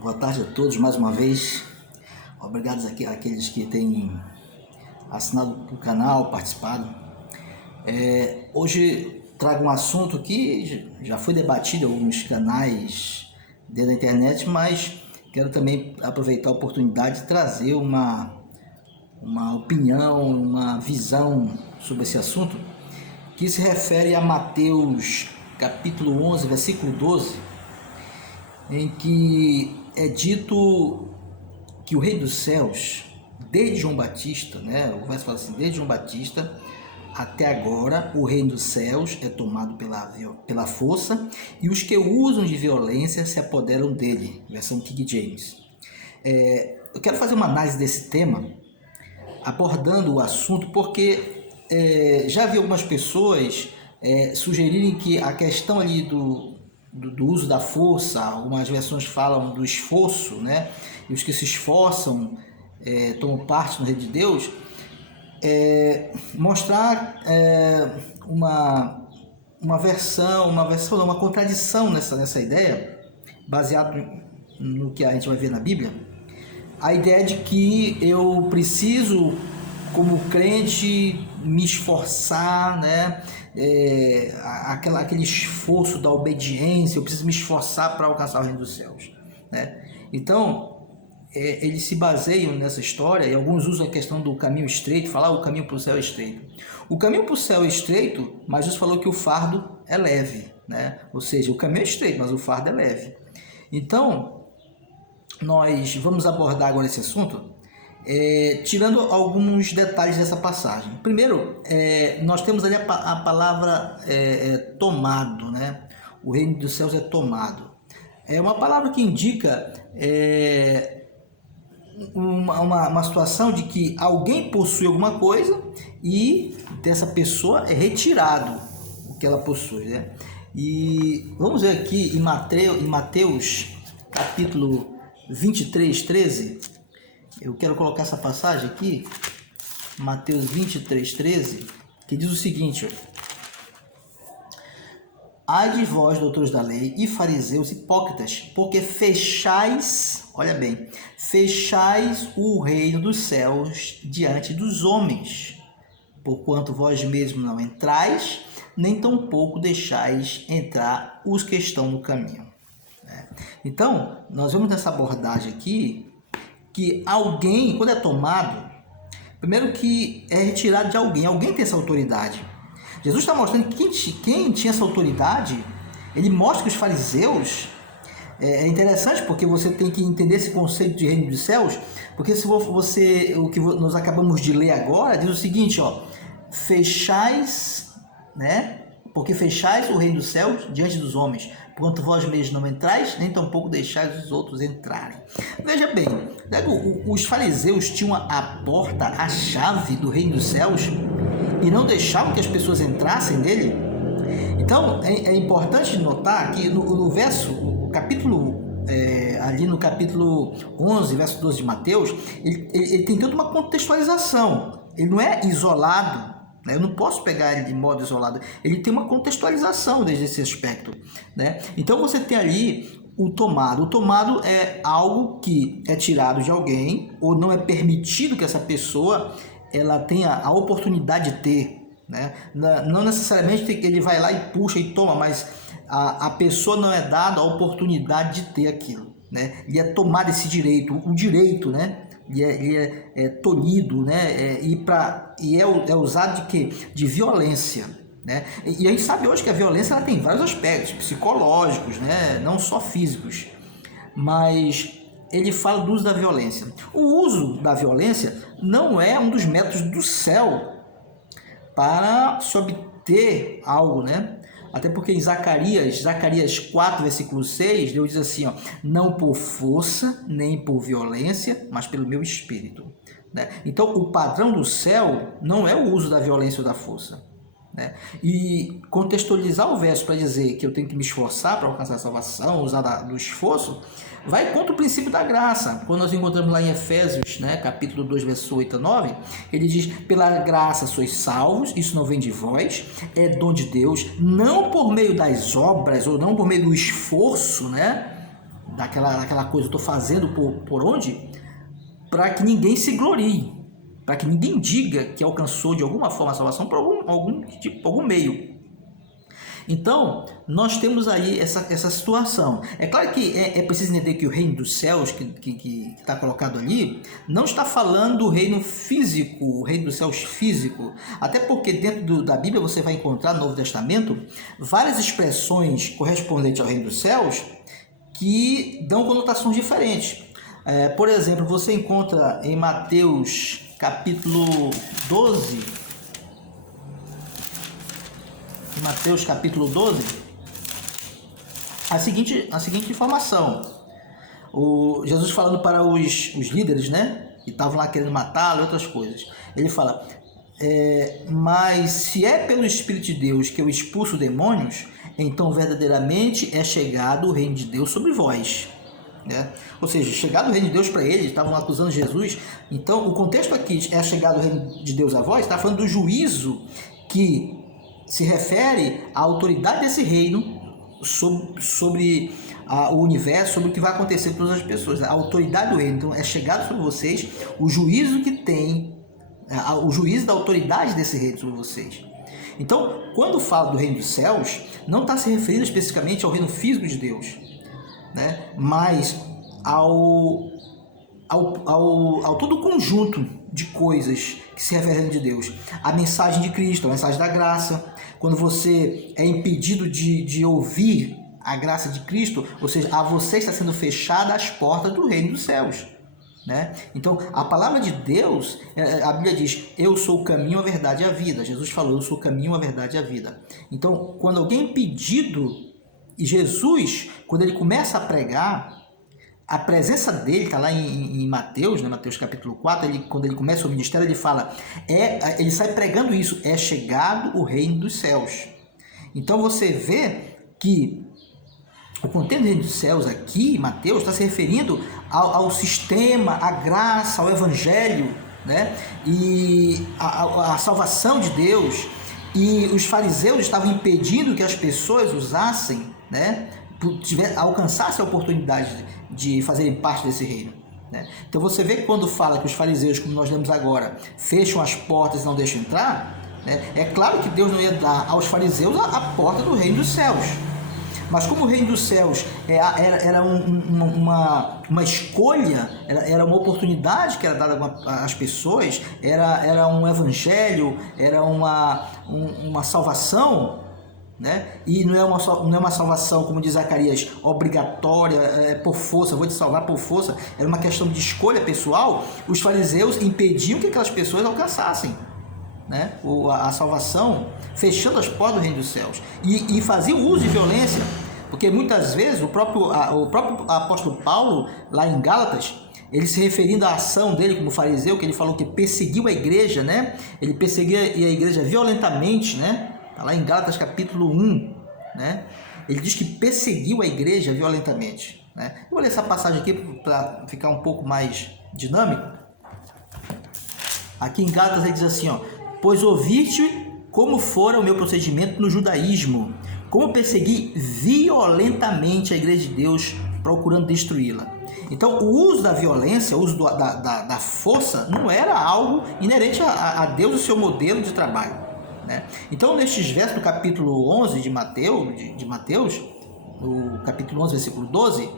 Boa tarde a todos mais uma vez. Obrigado àqueles que têm assinado o canal, participado. Hoje trago um assunto que já foi debatido em alguns canais dentro da internet, mas quero também aproveitar a oportunidade de trazer uma opinião, uma visão sobre esse assunto, que se refere a Mateus capítulo 11, versículo 12, em que é dito que o Rei dos Céus, desde João Batista, né? O verso fala assim: desde João Batista até agora, o Reino dos Céus é tomado pela força, e os que usam de violência se apoderam dele. Versão King James. Eu quero fazer uma análise desse tema, abordando o assunto, porque já vi algumas pessoas sugerirem que a questão ali do uso da força, algumas versões falam do esforço, né? E os que se esforçam tomam parte no reino de Deus, mostrar uma contradição nessa ideia, baseado no que a gente vai ver na Bíblia. A ideia de que eu preciso, como crente, me esforçar, né? Aquele esforço da obediência, eu preciso me esforçar para alcançar o reino dos céus, né? Então, eles se baseiam nessa história, e alguns usam a questão do caminho estreito, falar o caminho para o céu é estreito. O caminho para o céu é estreito, mas Jesus falou que o fardo é leve, né? Ou seja, o caminho é estreito, mas o fardo é leve. Então, nós vamos abordar agora esse assunto, tirando alguns detalhes dessa passagem. Primeiro, nós temos ali a palavra tomado, né? O reino dos céus é tomado. É uma palavra que indica uma situação de que alguém possui alguma coisa e dessa pessoa é retirado o que ela possui, né? E vamos ver aqui em Mateus capítulo 23, 13. Eu quero colocar essa passagem aqui, Mateus 23, 13, que diz o seguinte: ai de vós, doutores da lei e fariseus hipócritas, porque fechais, olha bem, fechais o reino dos céus diante dos homens, porquanto vós mesmos não entrais, nem tampouco deixais entrar os que estão no caminho. Então, nós vemos nessa abordagem aqui que alguém, quando é tomado, primeiro que é retirado de alguém tem essa autoridade. Jesus está mostrando que quem tinha essa autoridade, ele mostra que os fariseus, é interessante porque você tem que entender esse conceito de reino dos céus, porque se você, o que nós acabamos de ler agora, diz o seguinte, ó: fechais, né? Porque fechais o reino dos céus diante dos homens, porquanto vós mesmos não entrais, nem tampouco deixais os outros entrarem. Veja bem, os fariseus tinham a porta, a chave do reino dos céus, e não deixavam que as pessoas entrassem nele. Então, é importante notar que no capítulo 11, verso 12 de Mateus, ele tem toda uma contextualização. Ele não é isolado, né? Eu não posso pegar ele de modo isolado. Ele tem uma contextualização desde esse aspecto, né? Então, você tem ali o tomado. O tomado é algo que é tirado de alguém, ou não é permitido que essa pessoa ela tenha a oportunidade de ter, né? Não necessariamente ele vai lá e puxa e toma, mas a pessoa não é dada a oportunidade de ter aquilo, né? Ele é tomado esse direito, o direito, né? Ele é tolhido, né? E é usado de quê? De violência, né? E a gente sabe hoje que a violência ela tem vários aspectos psicológicos, né? Não só físicos, mas ele fala do uso da violência. O uso da violência não é um dos métodos do céu para se obter algo, né? Até porque em Zacarias 4, versículo 6, Deus diz assim, ó: não por força, nem por violência, mas pelo meu espírito, né? Então, o padrão do céu não é o uso da violência ou da força, né? E contextualizar o verso para dizer que eu tenho que me esforçar para alcançar a salvação, usar do esforço, vai contra o princípio da graça. Quando nós encontramos lá em Efésios, né, capítulo 2, verso 8 a 9, ele diz: pela graça sois salvos, isso não vem de vós, é dom de Deus, não por meio das obras, ou não por meio do esforço, né? daquela coisa, eu estou fazendo por onde? Para que ninguém se glorie, para que ninguém diga que alcançou de alguma forma a salvação por algum meio. Então, nós temos aí essa situação. É claro que é preciso entender que o reino dos céus, que está colocado ali, não está falando do reino físico, o reino dos céus físico. Até porque dentro da Bíblia você vai encontrar no Novo Testamento várias expressões correspondentes ao reino dos céus que dão conotações diferentes. Por exemplo, você encontra em Mateus capítulo 12, Mateus capítulo 12, a seguinte informação. Jesus falando para os líderes, né, que estavam lá querendo matá-lo e outras coisas. Ele fala, mas se é pelo Espírito de Deus que eu expulso demônios, então verdadeiramente é chegado o reino de Deus sobre vós. Né? Ou seja, chegado o reino de Deus para eles, estavam acusando Jesus. Então, o contexto aqui é chegado o reino de Deus a vós, está falando do juízo que se refere à autoridade desse reino sobre o universo, sobre o que vai acontecer com todas as pessoas. A autoridade do reino, então, é chegado sobre vocês o juízo que tem, o juízo da autoridade desse reino sobre vocês. Então, quando fala do reino dos céus, não está se referindo especificamente ao reino físico de Deus, né? Mas ao todo o conjunto de coisas que se referem de Deus. A mensagem de Cristo, a mensagem da graça. Quando você é impedido de ouvir a graça de Cristo, ou seja, a você está sendo fechada as portas do reino dos céus. Né? Então, a palavra de Deus, a Bíblia diz, eu sou o caminho, a verdade e a vida. Jesus falou, eu sou o caminho, a verdade e a vida. Então, quando alguém é impedido, e Jesus, quando ele começa a pregar, a presença dele está lá em Mateus, né? Mateus capítulo 4, quando ele começa o ministério, ele fala, ele sai pregando isso, é chegado o reino dos céus. Então você vê que o contexto do reino dos céus aqui, Mateus, está se referindo ao sistema, à graça, ao evangelho, né? E a salvação de Deus. E os fariseus estavam impedindo que as pessoas usassem, né? Alcançassem a oportunidade de fazerem parte desse reino. Né? Então você vê que quando fala que os fariseus, como nós lemos agora, fecham as portas e não deixam entrar, né? É claro que Deus não ia dar aos fariseus a porta do reino dos céus. Mas como o reino dos céus era uma escolha, era uma oportunidade que era dada às pessoas, era um evangelho, era uma salvação, né? E não é uma salvação, como diz Zacarias, obrigatória, por força, vou te salvar por força. Era uma questão de escolha pessoal. Os fariseus impediam que aquelas pessoas alcançassem, né, a salvação, fechando as portas do reino dos céus, e faziam uso de violência, porque muitas vezes o próprio apóstolo Paulo, lá em Gálatas, ele se referindo à ação dele como fariseu, que ele falou que perseguiu a igreja, né? Ele perseguia a igreja violentamente, né? Está lá em Gálatas capítulo 1, né? Ele diz que perseguiu a igreja violentamente, né? Eu vou ler essa passagem aqui para ficar um pouco mais dinâmico. Aqui em Gálatas ele diz assim, ó, pois ouviste como fora o meu procedimento no judaísmo, como persegui violentamente a igreja de Deus, procurando destruí-la. Então, o uso da violência, o uso da força, não era algo inerente a Deus e o seu modelo de trabalho, né? Então, nestes versos do capítulo 11 de Mateus, no capítulo 11, versículo 12,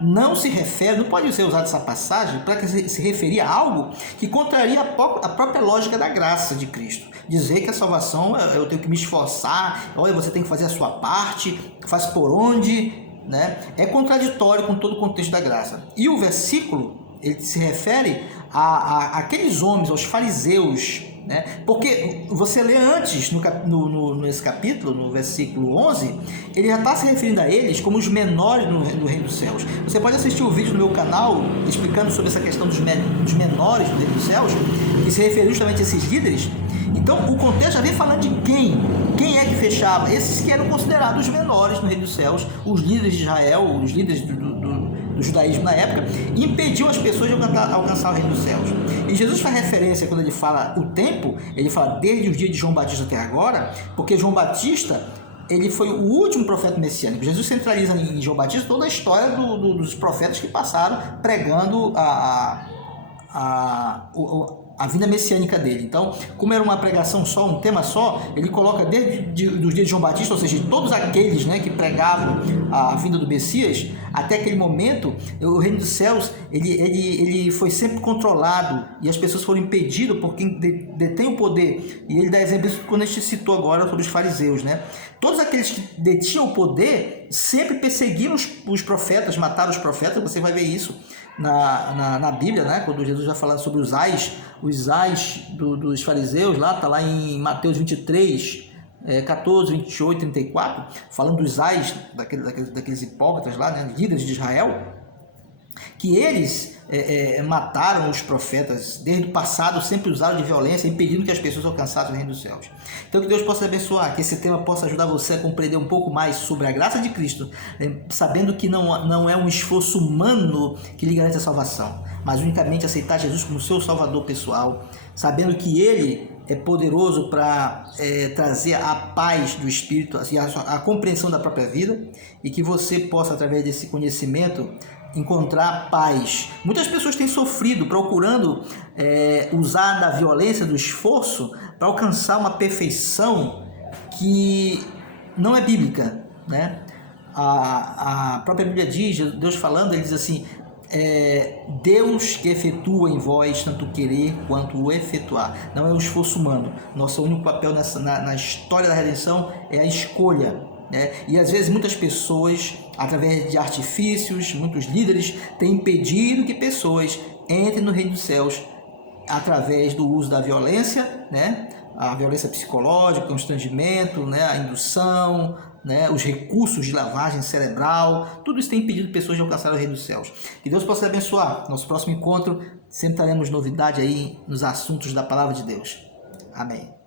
não se refere, não pode ser usada essa passagem para se referir a algo que contraria a própria lógica da graça de Cristo. Dizer que a salvação, eu tenho que me esforçar, olha, você tem que fazer a sua parte, faz por onde, né? É contraditório com todo o contexto da graça. E o versículo, ele se refere àqueles homens, aos fariseus, né? Porque você lê antes, nesse capítulo, no versículo 11, ele já está se referindo a eles como os menores no reino dos céus. Você pode assistir o vídeo no meu canal explicando sobre essa questão dos menores no reino dos céus, que se refere justamente a esses líderes. Então o contexto já vem falando de quem é que fechava, esses que eram considerados os menores no reino dos céus, os líderes de Israel, os líderes do judaísmo na época, impediam as pessoas de alcançar o reino dos céus. E Jesus faz referência, quando ele fala o tempo, ele fala desde os dias de João Batista até agora, porque João Batista ele foi o último profeta messiânico. Jesus centraliza em João Batista toda a história dos profetas que passaram pregando a vinda messiânica dele. Então, como era uma pregação só, um tema só, ele coloca desde os dias de João Batista, ou seja, de todos aqueles, né, que pregavam a vinda do Messias, até aquele momento, o reino dos céus, ele foi sempre controlado, e as pessoas foram impedidas por quem detém o poder. E ele dá exemplo disso quando a gente citou agora sobre os fariseus, né? Todos aqueles que detinham o poder sempre perseguiram os profetas, mataram os profetas. Você vai ver isso na Bíblia, né? Quando Jesus vai falar sobre os ais dos fariseus, está lá em Mateus 23, 14, 28, 34, falando dos ais, daqueles hipócritas lá, né? Líderes de Israel, que eles mataram os profetas desde o passado, sempre usaram de violência, impedindo que as pessoas alcançassem o reino dos céus. Então que Deus possa abençoar, que esse tema possa ajudar você a compreender um pouco mais sobre a graça de Cristo, sabendo que não é um esforço humano que lhe garante a salvação, mas unicamente aceitar Jesus como seu salvador pessoal, sabendo que Ele é poderoso para trazer a paz do Espírito, assim, a compreensão da própria vida, e que você possa, através desse conhecimento, encontrar paz. Muitas pessoas têm sofrido procurando usar da violência, do esforço, para alcançar uma perfeição que não é bíblica, né? A própria Bíblia diz, Deus falando, ele diz assim: Deus que efetua em vós tanto o querer quanto o efetuar. Não é um esforço humano. Nosso único papel na história da redenção é a escolha, né? E às vezes muitas pessoas, através de artifícios, muitos líderes têm impedido que pessoas entrem no reino dos céus através do uso da violência, né? A violência psicológica, o constrangimento, né? A indução, né? Os recursos de lavagem cerebral, tudo isso tem impedido pessoas de alcançar o reino dos céus. Que Deus possa abençoar. Nosso próximo encontro, sempre teremos novidade aí nos assuntos da palavra de Deus. Amém.